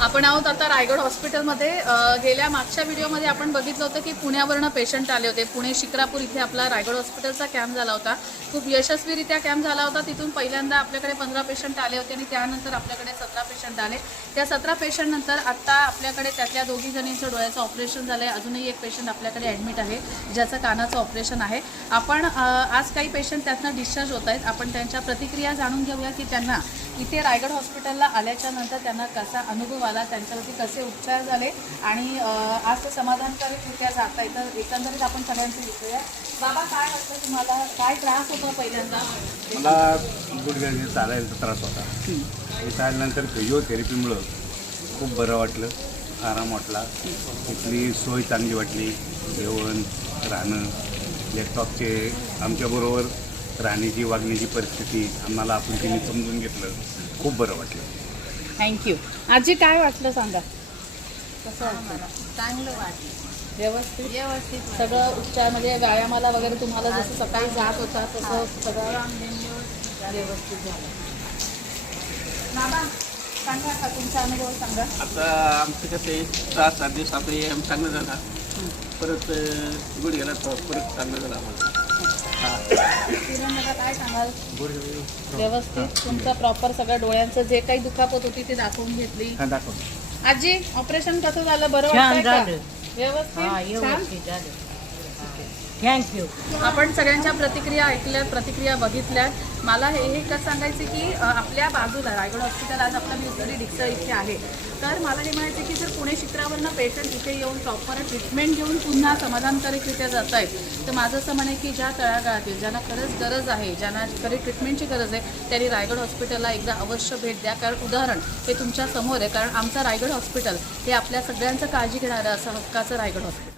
आपण आहोत आता रायगड हॉस्पिटलमध्ये. गेल्या मागच्या व्हिडिओमध्ये आपण बघितलं होतं की पुण्यावरनं पेशंट आले होते. पुणे शिक्रापूर इथे आपला रायगड हॉस्पिटलचा कॅम्प झाला होता. खूप यशस्वीरित्या कॅम्प झाला होता. तिथून पहिल्यांदा आपल्याकडे 15 पेशंट आले होते आणि त्यानंतर आपल्याकडे 17 पेशंट आले. त्या 17 पेशंटनंतर आत्ता आपल्याकडे त्यातल्या 2 जणींचं डोळ्याचं ऑपरेशन झालं आहे. अजूनही एक पेशंट आपल्याकडे ॲडमिट आहे ज्याचं कानाचं ऑपरेशन आहे. आपण आज काही पेशंट त्यातनं डिस्चार्ज होत आहेत. आपण त्यांच्या प्रतिक्रिया जाणून घेऊया की त्यांना इथे रायगड हॉस्पिटलला आल्याच्या नंतर त्यांना कसा अनुभव आला, त्यांच्यावरती कसे उपचार झाले आणि आज ते समाधानकारकरित्या जाता येतं. एकंदरीत आपण सगळ्यांचं विचारूया. बाबा, काय वाटतं तुम्हाला? काय त्रास होता पहिल्यांदा? मला गुडघ्याने चालायचा त्रास होता. मी चालल्यानंतर फिजिओथेरपीमुळं खूप बरं वाटलं, आराम वाटला. इथली सोय चांगली वाटली. जेवण, राहणं, लॅपटॉपचे आमच्याबरोबर राहण्याची वागण्याची परिस्थिती आम्हाला आपण तिने समजून घेतलं. खूप बरं वाटलं. थँक्यू. आजी, काय वाटलं सांगा? कसं वाटलं? चांगलं वाटलं. व्यवस्थित व्यवस्थित सगळं उपचार म्हणजे व्यायामाला वगैरे तुम्हाला जसं सकाळी जात होता तसं सगळं व्यवस्थित झालं. बाबा, सांगा का तुमचा अनुभव सांगा. आता आमचं कसं आहे, 6-7 दिवस आता हे चांगलं झाला. परत गुडघ्याला परत चांगलं झालं आम्हाला. काय सांगाल? व्यवस्थित तुमचं प्रॉपर सगळं डोळ्यांचं जे काही दुखापत होती ते दाखवून घेतली. दाखव. आजी, ऑपरेशन कसं झालं? बरं छान वाटतंय का? झालं. व्यवस्थित छान. व्यवस्थित झालं. थँक्यू. आपण सगळ्यांच्या प्रतिक्रिया ऐकल्यात, प्रतिक्रिया बघितल्यात. मला हे एकच सांगायचं की आपल्या बाजूला रायगड हॉस्पिटल आज आपला मी डिक्सळ इथे आहे. तर मला हे म्हणायचं की जर पुणे शिक्रावरनं पेशंट इथे येऊन प्रॉपर ट्रीटमेंट घेऊन पुन्हा समाधानकारकरित्या जात आहेत तर माझं असं म्हणेन की ज्या तळागाळातील ज्यांना खरंच गरज आहे, ज्यांना खरी ट्रीटमेंटची गरज आहे, त्यांनी रायगड हॉस्पिटलला एकदा अवश्य भेट द्या. कारण उदाहरण हे तुमच्या समोर आहे. कारण आमचं रायगड हॉस्पिटल हे आपल्या सगळ्यांचं काळजी घेणारं असं हक्काचं रायगड हॉस्पिटल.